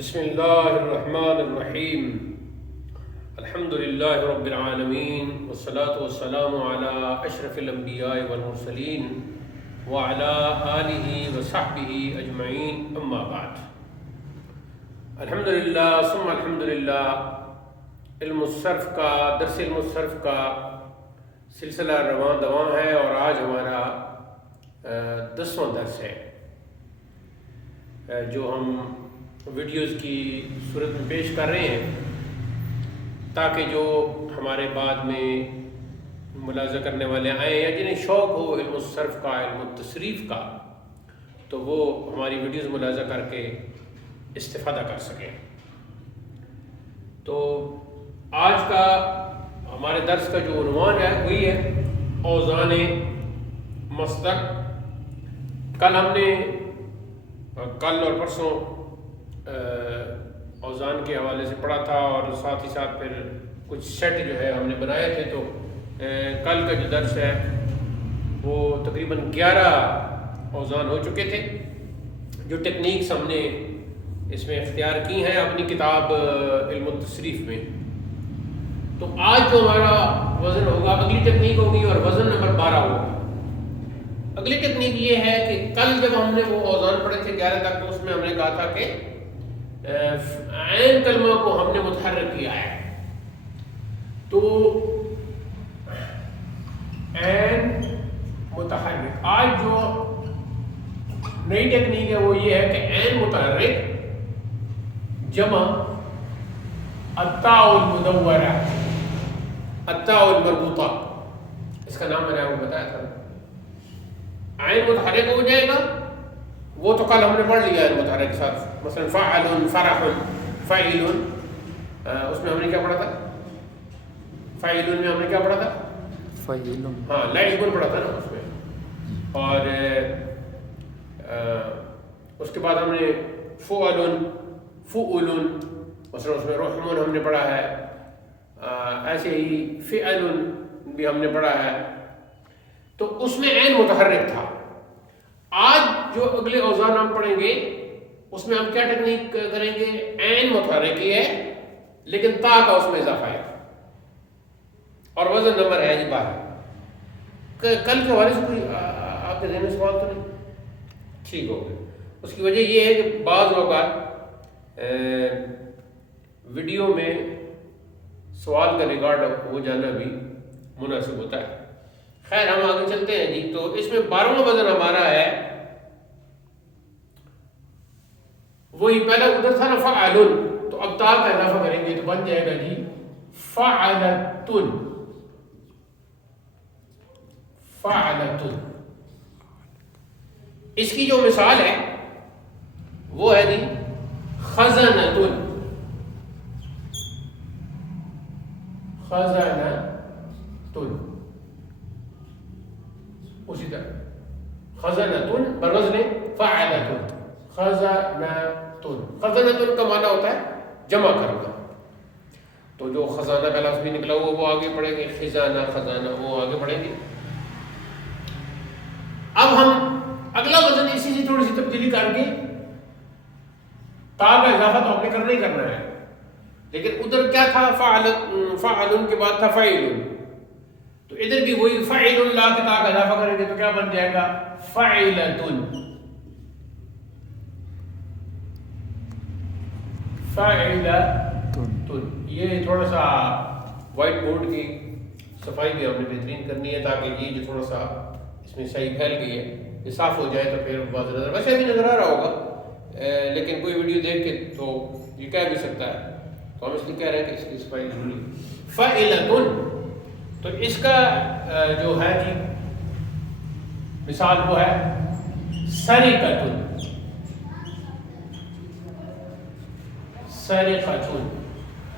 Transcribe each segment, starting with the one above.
بسم اللہ الرحمن الرحیم الحمد للہ رب العالمین والصلاة والسلام علی اشرف الانبیاء والمرسلین وعلی آلہ وصحبہ اجمعین اما بعد. الحمدللہ ثم الحمدللہ علم الصرف کا درس علم الصرف کا سلسلہ رواں دواں ہے اور آج ہمارا 10واں درس ہے جو ہم ویڈیوز کی صورت میں پیش کر رہے ہیں تاکہ جو ہمارے بعد میں ملاحظہ کرنے والے آئیں یا جنہیں شوق ہو علم الصرف کا علم التصریف کا تو وہ ہماری ویڈیوز ملاحظہ کر کے استفادہ کر سکیں. تو آج کا ہمارے درس کا جو عنوان ہے وہی ہے اوزان مصدر. کل اور پرسوں اوزان کے حوالے سے پڑھا تھا اور ساتھ ہی ساتھ پھر کچھ سیٹ جو ہے ہم نے بنائے تھے. تو کل کا جو درس ہے وہ تقریباً 11 اوزان ہو چکے تھے. جو ٹیکنیکس ہم نے اس میں اختیار کی ہیں اپنی کتاب علم التصریف میں. تو آج جو ہمارا وزن ہوگا اگلی ٹیکنیک ہوگی اور وزن نمبر 12 ہوگا. اگلی ٹیکنیک یہ ہے کہ کل جب ہم نے وہ اوزان پڑھے تھے 11 تک تو اس میں ہم نے کہا تھا کہ عین کلمہ کو ہم نے متحرک کیا ہے. تو عین متحرک آج جو نئی ٹیکنیک ہے وہ یہ ہے کہ عین متحرک جمع التاء المدورہ التاء المربوطہ. اس کا نام میں نے آپ کو بتایا تھا. عین متحرک ہو جائے گا وہ تو کل ہم نے پڑھ لیا ہے متحرک کے ساتھ. مثلا فعل فرح فعیل اس میں ہم نے کیا پڑھا تھا؟ فعیل میں ہم نے کیا پڑھا تھا؟ فعیل. ہاں لعب پڑھا تھا نا اس میں. اور اس کے بعد ہم نے فعل فعل مثلا اس میں رحم ہم نے پڑھا ہے. ایسے ہی فعل بھی ہم نے پڑھا ہے. تو اس میں عین متحرک تھا. آج جو اگلے اوزان ہم پڑھیں گے اس میں ہم کیا ٹیکنیک کریں گے؟ عین متحرک ہی ہے لیکن تا کا اس میں اضافہ ہے اور وزن نمبر ہے جی 12. کل کے حوالے سے کوئی آپ کے ذہن میں سوال تو نہیں؟ ٹھیک ہو گیا. اس کی وجہ یہ ہے کہ بعض اوقات ویڈیو میں سوال کا ریکارڈ ہو جانا بھی مناسب ہوتا ہے. خیر ہم آگے چلتے ہیں جی. تو اس میں 12واں وزن ہمارا ہے وہی پہلا ادھر تھا نا فعل. تو اب تا کا اضافہ کریں گے تو بن جائے گا جی فعلتن. فعلتن اس کی جو مثال ہے وہ ہے جی خزنتن. خزنتن اسی طرح خزنتن بروزن فعلتن. خزنتن خزنتن کا معنی ہوتا ہے جمع کرنا. تو جو خزانہ کا لفظ بھی نکلا ہوا وہ آگے پڑھیں گے. خزانہ خزانہ وہ آگے پڑھیں گے. اب ہم اگلا وزن اسی سے تھوڑی سی تبدیلی کر کے تا کا اضافہ تو ہم نے کرنا ہی کرنا ہے لیکن ادھر کیا تھا؟ فعل کے بعد تھا فعیل. تو ادھر بھی وہی فعیل اللہ کے تا کا اضافہ کریں گے تو کیا بن جائے گا؟ فعیلتن. فعیلتن. یہ تھوڑا سا وائٹ بورڈ کی صفائی بھی ہم نے بہترین کرنی ہے تاکہ یہ جو تھوڑا سا اس میں صحیح پھیل گئی ہے یہ صاف ہو جائے تو پھر واضح نظر ویسے بھی نظر آ رہا ہوگا لیکن کوئی ویڈیو دیکھ کے تو یہ کہہ بھی سکتا ہے. تو ہم اس لیے کہہ رہے ہیں کہ اس کی صفائی ضروری ہے. فعیلتن. تو اس کا جو ہے جی مثال وہ ہے سرقتن. سرقتن.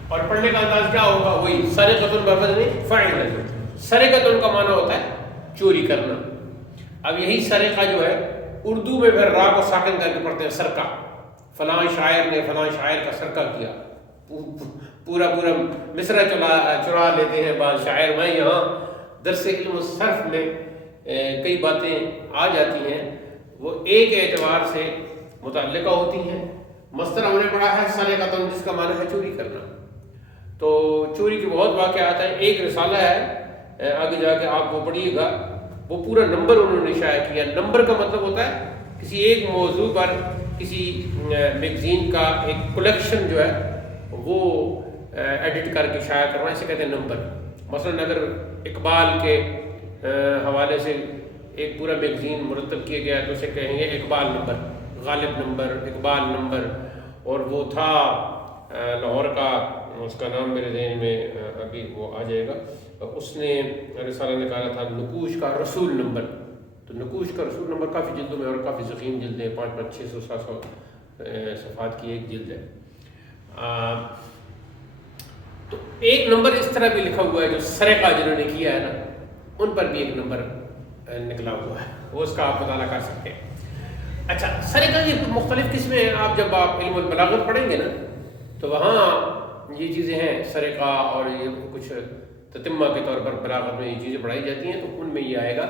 اور پڑھنے کا انداز کیا ہوگا؟ وہی سرقتن بوزن فعیلتن. سرقتن کا معنی ہوتا ہے چوری کرنا. اب یہی سرقہ جو ہے اردو میں پھر را کو ساکن کر کے پڑھتے ہیں سرقہ. فلاں شاعر نے فلاں شاعر کا سرقہ کیا. پورا مصرع چرا لیتے ہیں بعض شاعر. میں یہاں درس علم الصرف میں کئی باتیں آ جاتی ہیں وہ ایک اعتبار سے متعلقہ ہوتی ہیں مصدر ہم نے پڑھا ہے سرقۃ، جس کا معنی ہے چوری کرنا. تو چوری کے بہت واقعات ہیں. ایک رسالہ ہے آگے جا کے آپ وہ پڑھیے گا، وہ پورا نمبر انہوں نے شائع کیا. نمبر کا مطلب ہوتا ہے کسی ایک موضوع پر کسی میگزین کا ایک کلیکشن جو ہے وہ ایڈٹ کر کے شائع کرنا، اسے کہتے ہیں نمبر. مثلا اگر اقبال کے حوالے سے ایک پورا میگزین مرتب کیا گیا تو اسے کہیں گے اقبال نمبر، غالب نمبر، اقبال نمبر. اور وہ تھا لاہور کا، اس کا نام میرے ذہن میں ابھی وہ آ جائے گا، اس نے رسالہ نکالا تھا نقوش کا رسول نمبر. تو نقوش کا رسول نمبر کافی جلدوں میں، اور کافی ضخیم جلدیں، 500 600 700 صفحات کی ایک جلد ہے. تو ایک نمبر اس طرح بھی لکھا ہوا ہے، جو سرقہ جنہوں نے کیا ہے نا ان پر بھی ایک نمبر نکلا ہوا ہے، وہ اس کا آپ مطالعہ کر سکتے ہیں. اچھا، سرقہ کی مختلف قسمیں ہیں. آپ جب آپ علم البلاغت پڑھیں گے نا تو وہاں یہ چیزیں ہیں سرقہ، اور یہ کچھ تتمہ کے طور پر بلاغت میں یہ چیزیں پڑھائی جاتی ہیں، تو ان میں یہ آئے گا.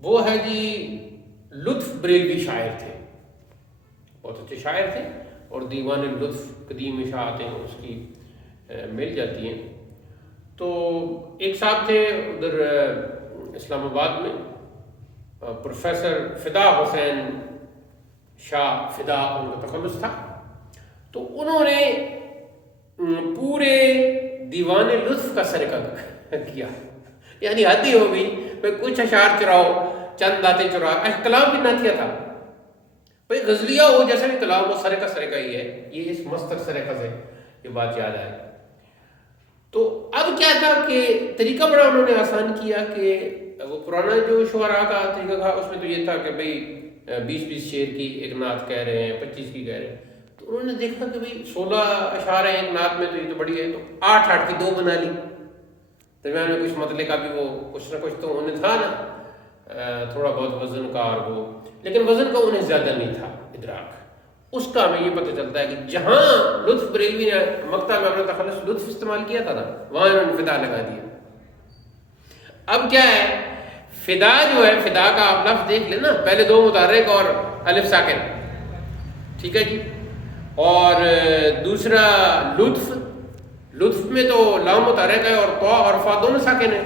وہ ہے جی لطف بریلوی شاعر تھے، بہت اچھے شاعر تھے، اور دیوان لطف قدیم اشاعتیں اس کی مل جاتی ہیں. تو ایک صاحب تھے ادھر اسلام آباد میں، پروفیسر فدا حسین شاہ فدا ان کا تخلص تھا. تو انہوں نے پورے دیوان لطف کا سرقہ کیا. یعنی حد ہی ہو گئی، کچھ اشعار چراؤ، چند باتیں چراؤ. کلام بھی نہ کیا تھا بھائی، غزلیہ ہو جیسا بھی کلام، وہ سرقہ ہی ہے. یہ اس مستر سرقہ سے یہ بات یاد آئی. تو اب کیا تھا کہ طریقہ بڑا انہوں نے آسان کیا کہ وہ پرانا جو شعراء کا طریقہ تھا اس میں تو یہ تھا کہ بھئی 20 شعر کی ایک نعت کہہ رہے ہیں، 25 کی کہہ رہے ہیں. تو انہوں نے دیکھا کہ بھئی 16 اشعار ہیں ایک نعت میں، تو یہ تو بڑی ہے. تو 8 کی 2 بنا لی. درمیان میں کچھ مطلع کا بھی وہ کچھ نہ کچھ تو انہیں تھا نا، تھوڑا بہت وزن کا، اور وہ لیکن وزن کا انہیں زیادہ نہیں تھا ادراک. اس کا ہمیں یہ پتہ چلتا ہے کہ جہاں لطف بریلوی نے مقطع میں اپنا تخلص لطف استعمال کیا تھا نا، وہاں انہوں نے فدا لگا دیا. اب کیا ہے، فدا جو ہے، فدا کا آپ لفظ دیکھ لیں نا، پہلے 2 متحرک اور الف ساکن، ٹھیک ہے جی. اور دوسرا لطف، لطف میں تو لام متحرک ہے اور طا اور فا دونوں ساکن ہیں.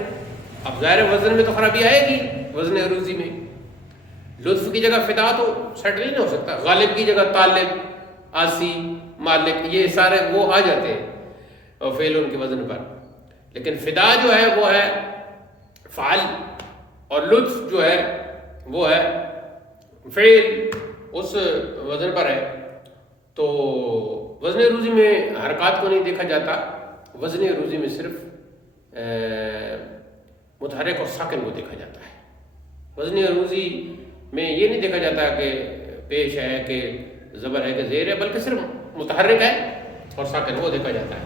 اب ظاہر وزن میں تو خرابی آئے گی، وزن عروضی میں. لطف کی جگہ فدا تو سیٹ نہیں ہو سکتا. غالب کی جگہ طالب، آسی، مالک، یہ سارے وہ آ جاتے ہیں اور فعل ان کے وزن پر. لیکن فدا جو ہے وہ ہے فعل، اور لطف جو ہے وہ ہے فعل، اس وزن پر ہے. تو وزن عروضی میں حرکات کو نہیں دیکھا جاتا، وزن عروضی میں صرف متحرک اور ساکن کو دیکھا جاتا ہے. وزن عروضی میں یہ نہیں دیکھا جاتا کہ پیش ہے کہ زبر ہے کہ زیر ہے، بلکہ صرف متحرک ہے اور ساکن، وہ دیکھا جاتا ہے.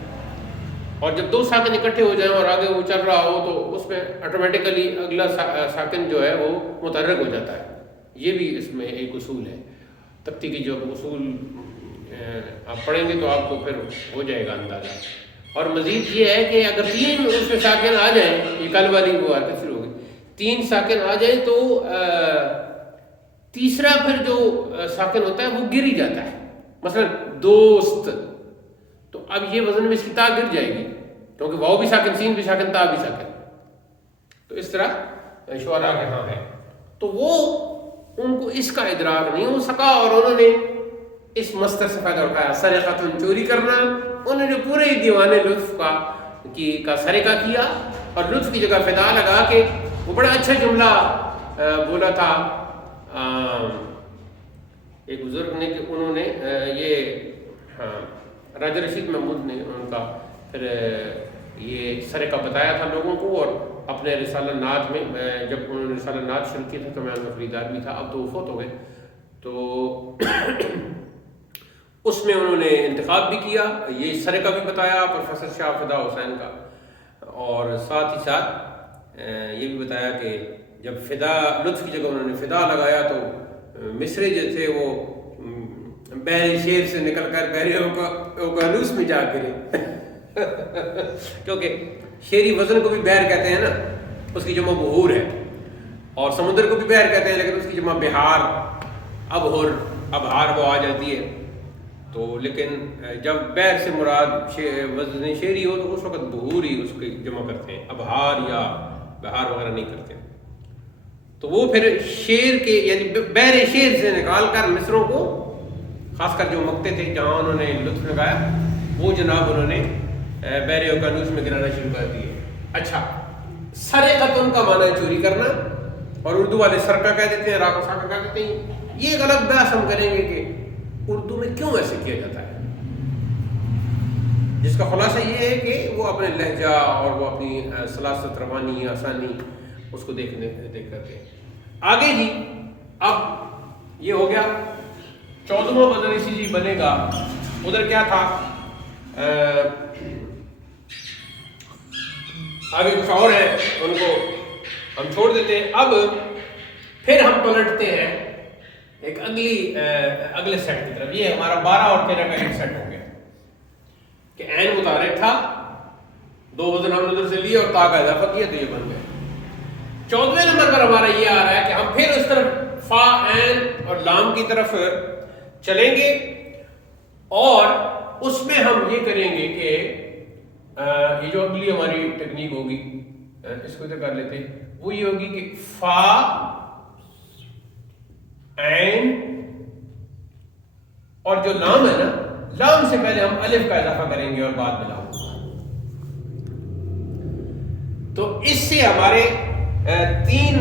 اور جب 2 ساکن اکٹھے ہو جائیں اور آگے وہ چل رہا ہو تو اس میں آٹومیٹیکلی اگلا ساکن جو ہے وہ متحرک ہو جاتا ہے. یہ بھی اس میں ایک اصول ہے. تختی کی جو اصول آپ پڑھیں گے تو آپ کو پھر ہو جائے گا اندازہ. اور مزید یہ ہے کہ اگر 3 اس میں ساکن آ جائیں، یہ کل والی وہ حرکت شروع ہوگی، 3 ساکن آ جائیں تو تیسرا پھر جو ساکن ہوتا ہے وہ گر ہی جاتا ہے. مثلا دوست، تو اب یہ وزن میں اس کی تا گر جائے گی، کیونکہ واو بھی ساکن، سین بھی ساکن، تا بھی ساکن. تو اس طرح شعراء کے ہاں ہے. تو وہ ان کو اس کا ادراک نہیں ہو سکا، اور انہوں نے اس مصدر سے فائدہ اٹھایا، سرقۃ، چوری کرنا. انہوں نے پورے دیوان لطف کا سرقہ کیا، اور لطف کی جگہ فدا لگا کے وہ بڑا اچھا جملہ بولا تھا ایک بزرگ نے، کہ انہوں نے یہ راجہ رشید محمود نے ان کا پھر یہ سرقہ بتایا تھا لوگوں کو. اور اپنے رسالہ نعت میں جب انہوں نے رسالہ نعت شروع کی تھی تو میں ان کا خریدار بھی تھا، اب تو وہ فوت ہو گئے. تو اس میں انہوں نے انتخاب بھی کیا، یہ سرقہ بھی بتایا پروفیسر شاہ فدا حسین کا، اور ساتھ ہی ساتھ یہ بھی بتایا کہ جب فدا لطف کی جگہ انہوں نے فدا لگایا تو مصرے جو تھے وہ بحر شیر سے نکل کر بحر اوقیانوس میں جا گرے. کیونکہ شیری وزن کو بھی بحر کہتے ہیں نا، اس کی جمع بحور ہے، اور سمندر کو بھی بحر کہتے ہیں لیکن اس کی جمع بہار، ابحر، اب ہار وہ آ جاتی ہے. تو لیکن جب بیر سے مراد وزن شعری ہو تو اس وقت بہور ہی اس کی جمع کرتے ہیں، ابہار یا بہار وغیرہ نہیں کرتے. تو وہ پھر شعر کے یعنی بیر شعر سے نکال کر مصروں کو، خاص کر جو مقطع تھے جہاں انہوں نے لطف لگایا، وہ جناب انہوں نے بیر اوقانوس میں گرانا شروع کر دیے. اچھا، سرقۃ کا معنی چوری کرنا، اور اردو والے سرقہ کہہ دیتے ہیں، راکو ساکہ کہہ دیتے ہیں. یہ ایک الگ بحث ہم کریں گے کہ اردو میں کیوں ایسے کیا جاتا ہے، جس کا خلاصہ یہ ہے کہ وہ اپنے لہجہ اور وہ اپنی سلاست، روانی، آسانی اس کو دیکھ کر کے. آگے جی، اب یہ ہو گیا 14واں وزن اسی جی بنے گا. ادھر کیا تھا، آگے کچھ اور ہے، ان کو ہم چھوڑ دیتے ہیں. اب پھر ہم پلٹتے ہیں ایک اگلے سیٹ کی طرف. یہ ہمارا 12 اور 13 کا ایک سیٹ ہو گیا کہ عین متحرک تھا، 2 وزن ہم ادھر سے لیے اور تا کا اضافہ کیا تو یہ بن گیا. 14ویں نمبر پر ہمارا یہ آ رہا ہے کہ ہم پھر اس طرف فا، عین اور لام کی طرف چلیں گے، اور اس میں ہم یہ کریں گے کہ یہ جو اگلی ہماری ٹیکنیک ہوگی، اس کو ادھر کر لیتے ہیں، وہ یہ ہوگی کہ فا، عین اور جو لام ہے نا، لام سے پہلے ہم الف کا اضافہ کریں گے اور بعد میں لام. تو اس سے ہمارے 3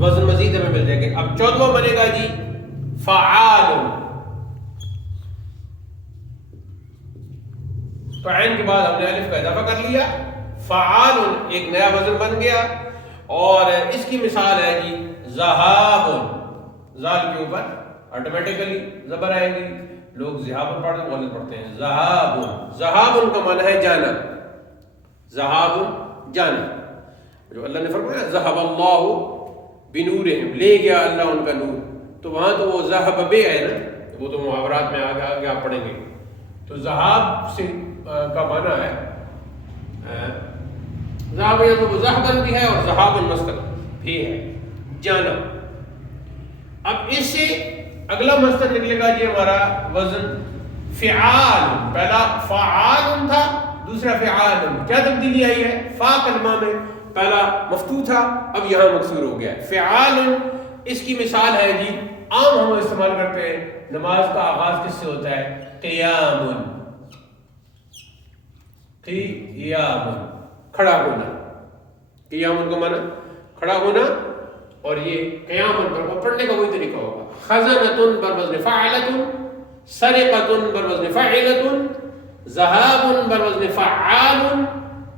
وزن مزید ہمیں مل جائیں گے. اب 14واں بنے گا جی فعال. تو عین کے بعد ہم نے الف کا اضافہ کر لیا، فعال ایک نیا وزن بن گیا. اور اس کی مثال ہے جی ذہاب. ذال کے اوپر آٹومیٹیکلی زبر آئے گی، لوگ ذہاب پڑھتے ہیں. ذہاب، ذہاب کا معنی ہے جانا، ذہاب جانا. جو اللہ نے فرمایا ذہب اللہ بنورہم، لے گیا اللہ ان کا نور. تو وہاں تو وہ ذہب بے ہے نا، وہ تو محاورات میں آگے آپ پڑھیں گے. تو ذہاب سے کا معنی ہے ذہب، یہ ذہبن بھی ہے اور ذہاب المصدر بھی ہے، جانا. اب اس سے اگلا مصدر نکلے گا جی ہمارا وزن فعال. پہلا فعال تھا، دوسرا فعال. کیا تبدیلی آئی ہے؟ فا کلمہ میں پہلا مفتوح تھا، اب یہاں مکسور ہو گیا. فعال اس کی مثال ہے جی، عام ہم استعمال کرتے ہیں، نماز کا آغاز کس سے ہوتا ہے؟ قیام. قیام کھڑا ہونا، قیام کا معنی کھڑا ہونا. اور یہ قیام پر پڑھنے کا وہی طریقہ ہوگا. خزنۃ بر وزن فاعلۃ، سرقۃ بر وزن فاعلۃ، ذہاب بر وزن فعال،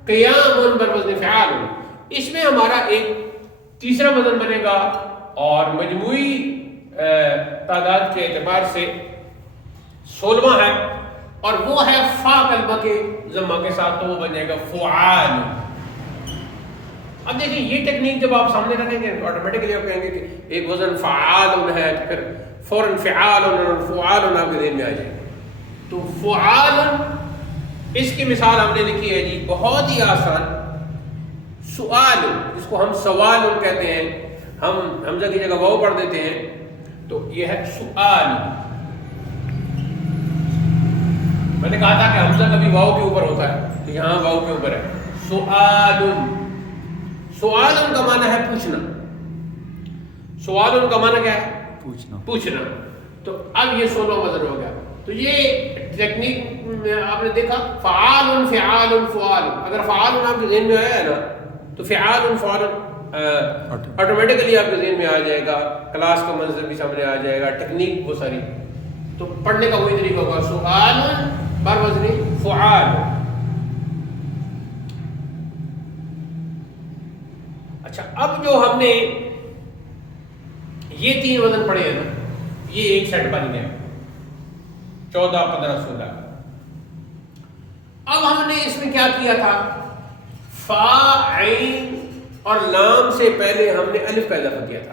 قیام بر وزن فعال. اس میں ہمارا ایک تیسرا وزن بنے گا اور مجموعی تعداد کے اعتبار سے 16واں ہے، اور وہ ہے فا کلمہ کے ضمہ کے ساتھ، تو وہ بن جائے گا فعال. اب دیکھیں یہ ٹیکنیک جب آپ سامنے رکھیں گے آٹومیٹکلی آپ کہیں گے کہ ایک وزن فعال ہے، پھر فوراً فعال اور فعال آپ کے ذہن میں آ جائے گا. تو فعال اس کی مثال ہم نے لکھی ہے جی بہت ہی آسان، سؤال، جس کو ہم سوال کہتے ہیں، ہم حمزہ کی جگہ واو پڑھ دیتے ہیں، تو یہ ہے سؤال. میں نے کہا تھا کہ حمزہ کبھی واو کے اوپر ہوتا ہے، تو یہاں واو کے اوپر ہے. سؤال، سؤال کا معنی ہے پوچھنا. سؤال کا معنی کیا ہے؟ پوچھنا. تو اب یہ 16 وزن ہو گیا. تو یہ ٹیکنیک میں آپ نے دیکھا فعال، فعال، فعال. اگر فعال آپ کے ذہن میں آیا ہے نا، تو فعال، فعال آٹومیٹکلی آپ کے ذہن میں آ جائے گا، کلاس کا منظر بھی سامنے آ جائے گا، ٹیکنیک وہ ساری. تو پڑھنے کا وہی طریقہ ہوگا، سؤال بر وزن فعال. اچھا، اب جو ہم نے یہ 3 وزن پڑھے ہیں نا، یہ ایک سیٹ بن گیا 14، 15، 16. اب ہم نے اس میں کیا کیا تھا؟ فا، عین اور لام سے پہلے ہم نے الف کا اضافہ کیا تھا.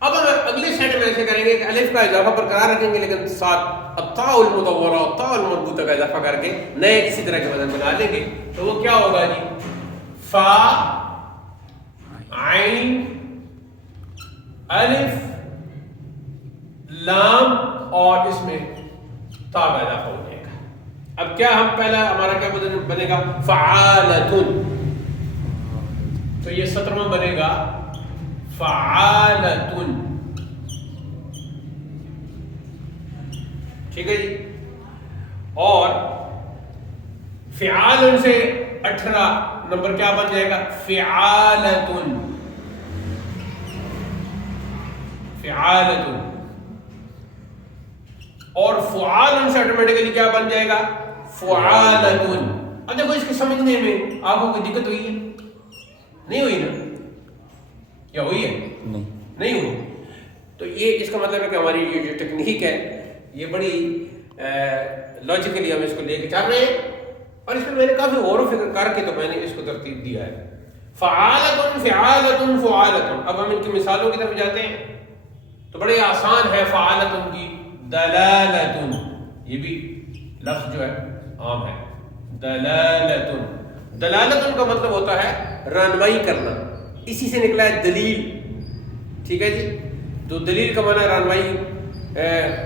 اب ہم اگلے سیٹ میں ایسے کریں گے کہ الف کا اضافہ برقرار رکھیں گے، لیکن ساتھ الطاء المدورہ اور الطاء المربوطہ کا اضافہ کر کے نئے اسی طرح کے وزن بنا لیں گے. تو وہ کیا ہوگا جی؟ فا، عین، الف، لام اور اس میں تا کا اضافہ ہو جائے گا. اب کیا ہم پہلا ہمارا کیا بنے گا؟ فعالتن. تو یہ 17واں بنے گا فعالتن. ٹھیک ہے جی. اور فعالن سے 18 نمبر کیا بن جائے گا؟ فعالتن. فعالتن. اور فعالن سے آٹومیٹکلی کیا بن جائے گا؟ فعالتن. اب دیکھو اس کے سمجھنے میں آپ کو کوئی دقت ہوئی ہے؟ نہیں ہوئی نا؟ کیا ہوئی ہے؟ نہیں ہوئی. تو یہ اس کا مطلب ہے کہ ہماری یہ جو ٹیکنیک ہے یہ بڑی لاجیکلی ہم اس کو لے کے چل رہے ہیں، اور اس میں میں نے کافی غور و فکر کر کے تو میں نے اس کو ترتیب دیا ہے. فعالتن فعالتن فعالتن. اب ہم ان کی مثالوں کی طرف جاتے ہیں تو بڑے آسان ہے. فعالتن کی دلالتن، یہ بھی لفظ جو ہے عام ہے. دلالتن. دلالتن کا مطلب ہوتا ہے رہنمائی کرنا. اسی سے نکلا ہے دلیل. ٹھیک ہے جی. تو دلیل کا معنی رہنمائی،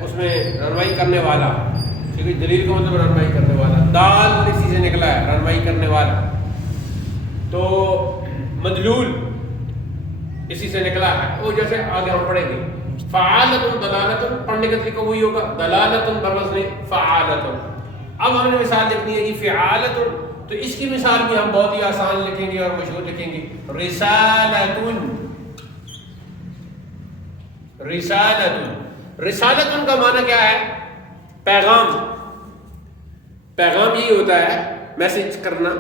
اس میں رہنمائی کرنے والا. ٹھیک ہے. دلیل کا مطلب رہنمائی کرنے والا. دال اسی سے نکلا ہے رہنمائی کرنے والا. تو مدلول اسی سے نکلا ہے. وہ جیسے آگے ہم پڑھیں گے. فعالتن دلالتن پڑھنے کا طریقہ وہی ہوگا. دلالتن بوزن فعالتن. اب ہم نے مثال لکھنی ہے جی فعالتن. تو اس کی مثال بھی ہم بہت ہی آسان لکھیں گے اور مشہور لکھیں گے. رسالتن. رسالتن. رسالتن کا معنی کیا ہے؟ پیغام. پیغام یہی ہوتا ہے میسج کرنا،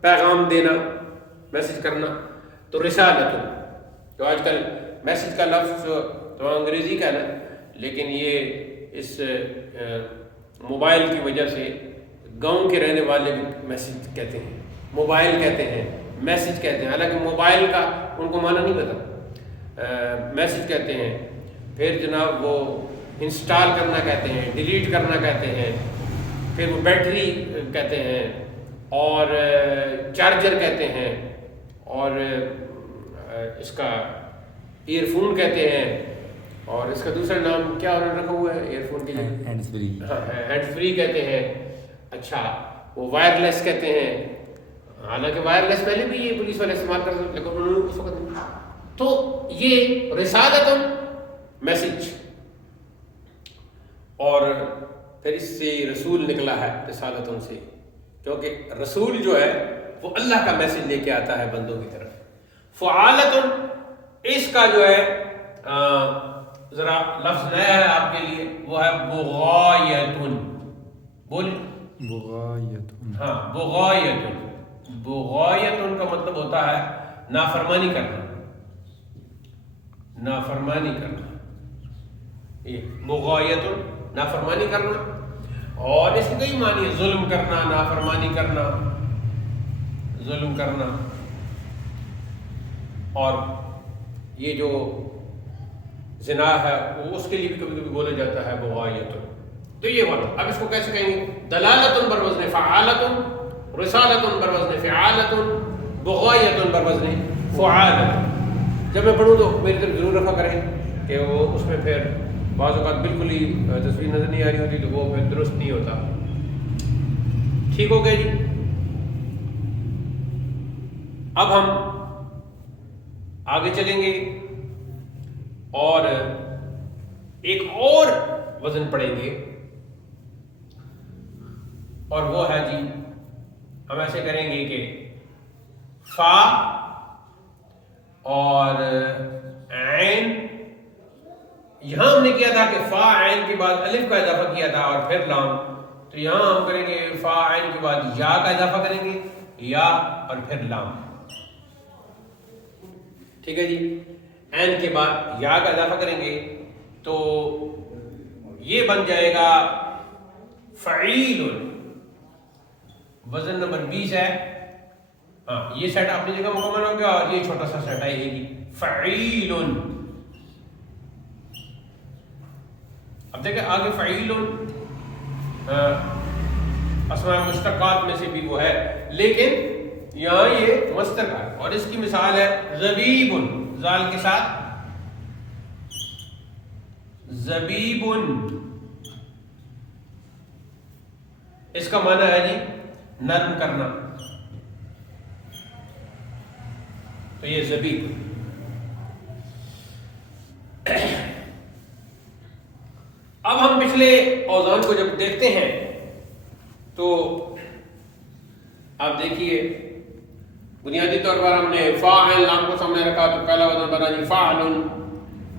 پیغام دینا، میسج کرنا. تو رسالتن. تو آج کل میسج کا لفظ تو انگریزی کا ہے نا، لیکن یہ اس موبائل کی وجہ سے گاؤں کے رہنے والے بھی میسج کہتے ہیں، موبائل کہتے ہیں، میسج کہتے ہیں. حالانکہ موبائل کا ان کو معنی نہیں پتا. میسج کہتے ہیں. پھر جناب وہ انسٹال کرنا کہتے ہیں، ڈیلیٹ کرنا کہتے ہیں، پھر وہ بیٹری کہتے ہیں، اور چارجر کہتے ہیں، اور اس کا ایئر فون کہتے ہیں، اور اس کا دوسرا نام کیا انہوں نے رکھا ہوا ہے ایئر فون کے لیے؟ Hand free. ہاں ہینڈ فری کہتے ہیں. اچھا وہ وائرلیس کہتے ہیں. حالانکہ وائرلیس پہلے بھی یہ پولیس والے استعمال کرتے ہیں، لیکن انہوں نے اس وقت نہیں. تو یہ رسالتن میسج، اور پھر اس سے رسول نکلا ہے رسالتن سے، کیونکہ رسول جو ہے وہ اللہ کا میسج لے کے آتا ہے بندوں کی طرف. فعالتن اس کا جو ہے ذرا لفظ نیا ہے آپ کے لیے، وہ ہے بغایتن. بولیں بغایتن. ہاں بغایتن. بغایتن کا مطلب ہوتا ہے نافرمانی کرنا. نافرمانی کرنا. یہ بغایتن نافرمانی کرنا. اور اس کے کئی معنی ہے. ظلم کرنا، نافرمانی کرنا، ظلم کرنا. اور یہ جو زنا ہے وہ اس کے لیے بھی کبھی کبھی بولا جاتا ہے بغایتن. تو یہ والا اب اس کو کیسے کہیں گے؟ دلالتن بر وزن فعالتن، رسالتن بر وزن فعالتن، بغایتن بر وزن فعالتن. جب میں پڑھوں تو میری طرف ضرور رکھا کریں کہ وہ اس میں پھر بعض اوقات بالکل ہی تصویر نظر نہیں آ رہی ہوتی تو وہ پھر درست نہیں ہوتا. ٹھیک ہو گیا جی. اب ہم آگے چلیں گے اور ایک اور وزن پڑھیں گے، اور وہ ہے جی ہم ایسے کریں گے کہ فا اور عین. یہاں ہم نے کیا تھا کہ فا عین کے بعد الف کا اضافہ کیا تھا اور پھر لام. تو یہاں ہم کریں گے فا عین کے بعد یا کا اضافہ کریں گے، یا اور پھر لام. ٹھیک ہے جی. عین کے بعد یا کا اضافہ کریں گے تو یہ بن جائے گا فعیل. وزن نمبر 20 ہے. ہاں یہ سیٹ اپنی جگہ مکمل ہو گیا، اور یہ چھوٹا سا سیٹ ہے یہ جی فعیل. اب دیکھیں آگے فعیل اسماء مشتقات میں سے بھی وہ ہے، لیکن یہاں یہ مصدر کا ہے، اور اس کی مثال ہے زبیب. زال کے ساتھ زبیب، اس کا معنی ہے جی نرم کرنا، تو یہ زبیب۔ اب ہم پچھلے اوزان کو جب دیکھتے ہیں تو آپ دیکھیے بنیادی طور پر ہم نے فاعل نام کو سامنے رکھا تو پہلا وزن بنا جی فاعل،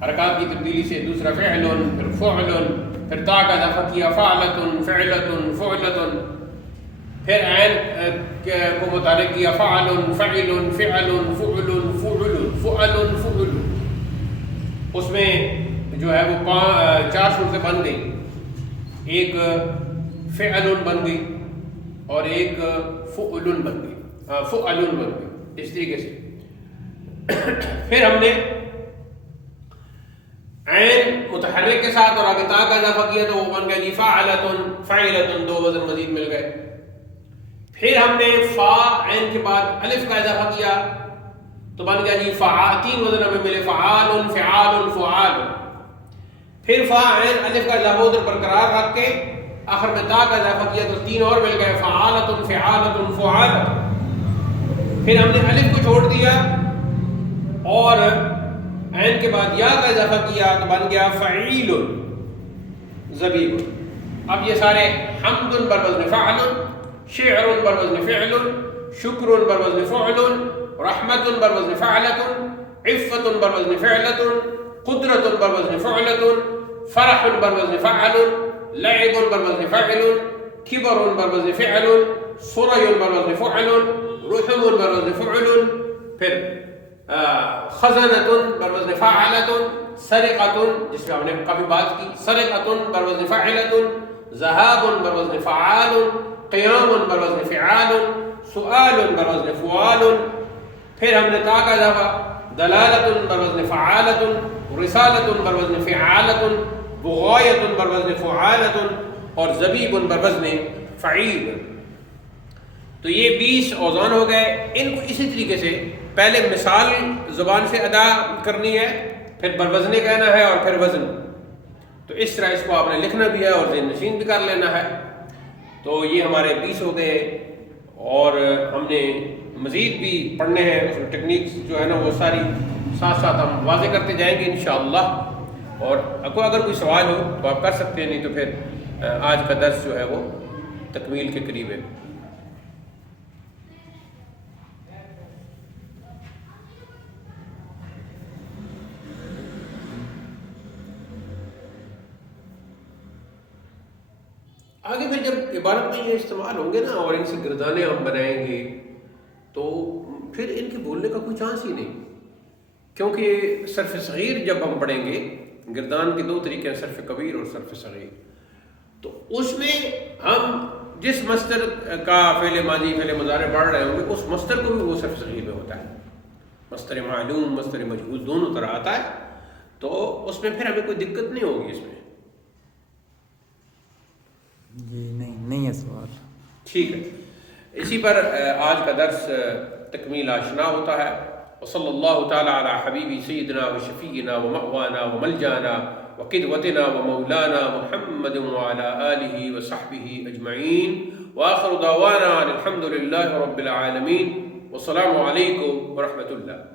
حرکات کی تبدیلی سے، دوسرا فعل، پھر فعل، پھر تا کا اضافہ کیا فعلۃ، فعلۃ، فعلۃ، پھر عین کو متعلق کیا فعل، فعل، فعل، فعل، فعل، فعل، فعل، اس میں جو ہے وہ 4 صورتیں بن گئی، ایک فعل بن گئی اور ایک فعل بن گئی، فعل بن گئی، اس طریقے سے۔ پھر ہم نے عین متحرک کے ساتھ اور آگے تا کا اضافہ کیا تو وہ بن گیا جی فاعلۃ، فاعلۃ، 2 وزن مزید مل گئے۔ پھر ہم نے فا عین کے بعد الف کا اضافہ کیا تو بن گیا جی 3 وزن ہمیں ملے، فعال، فعال، فعال۔ پھر فا عین الف کا اضافہ ادھر برقرار رکھ کے آخر میں تا کا اضافہ کیا تو 3 اور مل گئے، فعالۃ، فعالۃ، فعالۃ۔ پھر ہم نے الف کو چھوڑ دیا اور عین کے بعد یا کا اضافہ کیا تو بن گیا فعیل، زبیب۔ اب یہ سارے حمد بر وزن فعل، شعر بر وزن فعل، شکر بر وزن فعل، رحمت بر وزن فعلۃ، عفت بر وزن فعلۃ، قدرت بر وزن فعلۃ، فرح بر وزن فعل، لعب بر وزن فعل، کبر بر وزن فعل، سری بر وزن فعل، رحم بر وزن فعل، پھر خزنۃ بر وزن فاعلۃ، سرقۃ جس میں ہم نے کافی بات کی، سرقۃ بر وزن فاعلۃ، ذهاب بر وزن فعال، قیام بر وزن فعال، سؤال بر وزن فعال۔ پھر ہم نے تا کا اضافہ دلالۃ بر وزن فعالۃ، رسالۃ بر وزن فعالۃ، بغایۃ بر وزن فعالۃ، اور زبیب بر وزن فعیل۔ تو یہ 20 اوزان ہو گئے۔ ان کو اسی طریقے سے پہلے مثال زبان سے ادا کرنی ہے، پھر بروزن کہنا ہے اور پھر وزن۔ تو اس طرح اس کو آپ نے لکھنا بھی ہے اور ذہن نشین بھی کر لینا ہے۔ تو یہ ہمارے 20 ہو گئے اور ہم نے مزید بھی پڑھنے ہیں، اس میں ٹیکنیکس جو ہے نا وہ ساری ساتھ ساتھ ہم واضح کرتے جائیں گے انشاءاللہ۔ اور اگر کوئی سوال ہو تو آپ کر سکتے ہیں، نہیں تو پھر آج کا درس جو ہے وہ تکمیل کے قریب ہے۔ آگے پھر جب عبارت میں یہ استعمال ہوں گے نا اور ان سے گردانے ہم بنائیں گے تو پھر ان کے بولنے کا کوئی چانس ہی نہیں، کیونکہ صرف صغیر جب ہم پڑھیں گے، گردان کے 2 طریقے ہیں، صرف کبیر اور صرف صغیر، تو اس میں ہم جس مصدر کا فعل ماضی فعل مضارع پڑھ رہے ہوں گے اس مصدر کو بھی وہ صرف صغیر میں ہوتا ہے، مصدر معلوم مصدر مجهول دونوں طرح آتا ہے، تو اس میں پھر ہمیں کوئی دقت نہیں ہوگی اس میں۔ جی نہیں ہے سوال، ٹھیک ہے۔ اسی پر آج کا درس تکمیل آشنا ہوتا ہے۔ وصلی اللہ تعالی علی حبیبی سیدنا و شفیعنا و مأوانا و ملجانا و قدوتنا و مولانا محمد وعلی آلہ و صحبہ اجمعین، وآخر دعوانا الحمد للہ رب العالمین، والسلام علیکم ورحمۃ اللہ۔